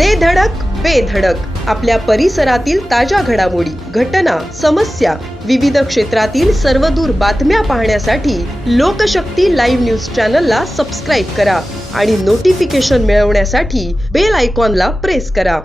दे धडक बेधडक आपल्या परिसरातील ताज्या घडामोडी घटना समस्या विविध क्षेत्रातील सर्वदूर बातम्या पाहण्यासाठी लोकशक्ती लाईव्ह न्यूज चॅनलला सबस्क्राईब करा आणि नोटिफिकेशन मिळवण्यासाठी बेल आयकॉनला प्रेस करा.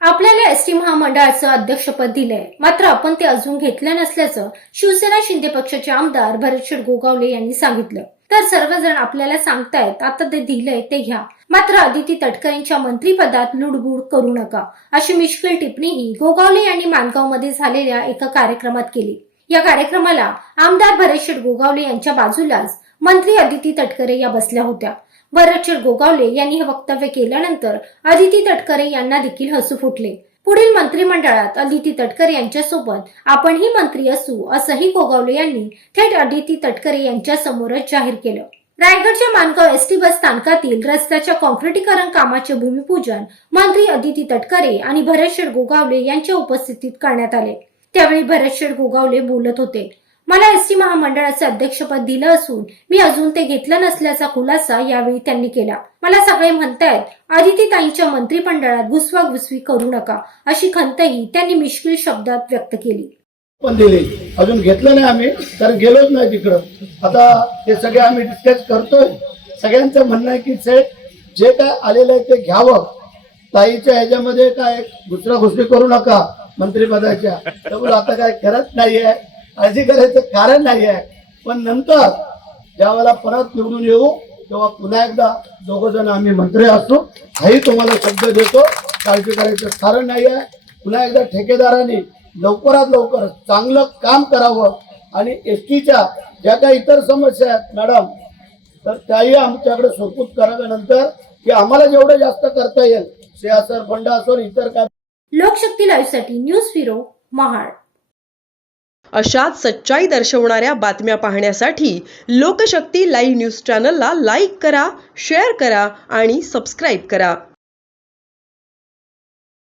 आपल्याला एस टी महामंडळाचं अध्यक्षपद दिलंय. मात्र आपण ते अजून घेतलं नसल्याचं शिवसेना शिंदे पक्षाचे आमदार भरतशेठ गोगावले यांनी सांगितलं. तर सर्वजण आपल्याला सांगतायत आता ते दिलंय ते घ्या. मात्र अदिती तटकरेंच्या मंत्रीपदात लुडबुड करू नका अशी मिश्किल टिप्पणीही गोगावले यांनी माणगावमध्ये झालेल्या एका कार्यक्रमात केली. या कार्यक्रमाला आमदार भरतशेठ गोगावले यांच्या बाजूलाच मंत्री अदिती तटकरे या बसल्या होत्या. भरतशेठ गोगावले यांनी हे वक्तव्य केल्यानंतर अदिती तटकरे यांना देखील हसू फुटले. पुढील मंत्रिमंडळात अदिती तटकरे यांच्यासोबत आपणही मंत्री असू असंही गोगावले यांनी थेट अदिती तटकरे यांच्या समोरच जाहीर केलं. रायगडच्या मानगाव एसटी बस स्थानकातील रस्त्याच्या कॉन्क्रिटीकरण कामाचे भूमिपूजन मंत्री अदिती तटकरे आणि भरतशेठ गोगावले यांच्या उपस्थितीत करण्यात आले. त्यावेळी भरतशेठ गोगावले बोलत होते. मला एसटी महामंडळाचे अध्यक्षपद दिलं असून मी अजून ते घेतलं नसल्याचा खुलासा यावेळी त्यांनी केला. मला सगळे म्हणतायत आदितीताईंच्या मंत्रिमंडळात घुसवाघुसवी करू नका अशी खंतही त्यांनी मिश्किल शब्दात व्यक्त केली. पण दिली. अजून घेतलं नाही आम्ही कारण गेलोच नाही तिकडं. आता हे सगळे आम्ही डिस्कस करतोय. सगळ्यांचं म्हणणं आहे की सेट जे काय आलेलं आहे ते घ्यावं. ताईच्या ह्याच्यामध्ये काय घुसरा घुसरी करू नका मंत्रिपदाच्या. त्यामुळे आता काय करत नाहीये. काळजी करायचं कारण नाही आहे पण नंतर ज्यावेळेला परत निवडून येऊ तेव्हा पुन्हा एकदा दोघ जण आम्ही मंत्री असू. हाही तुम्हाला शब्द देतो. काळजी करायचं कारण नाही आहे पुन्हा एकदा ठेकेदारांनी लवकरात लवकर चांगलं काम करावं आणि एस टीच्या ज्या काही इतर समस्या आहेत मॅडम तर त्याही आमच्याकडे सोपूत कराव्यानंतर की आम्हाला जेवढं जास्त करता येईल शेअर फंड असो इतर काय लोकशक्ती लाईव्हसाठी न्यूज ब्युरो महाड. अशाच सच्चाई दर्शवणाऱ्या बातम्या पाहण्यासाठी लोकशक्ती लाईव्ह न्यूज चॅनलला लाईक करा शेअर करा आणि सबस्क्राईब करा.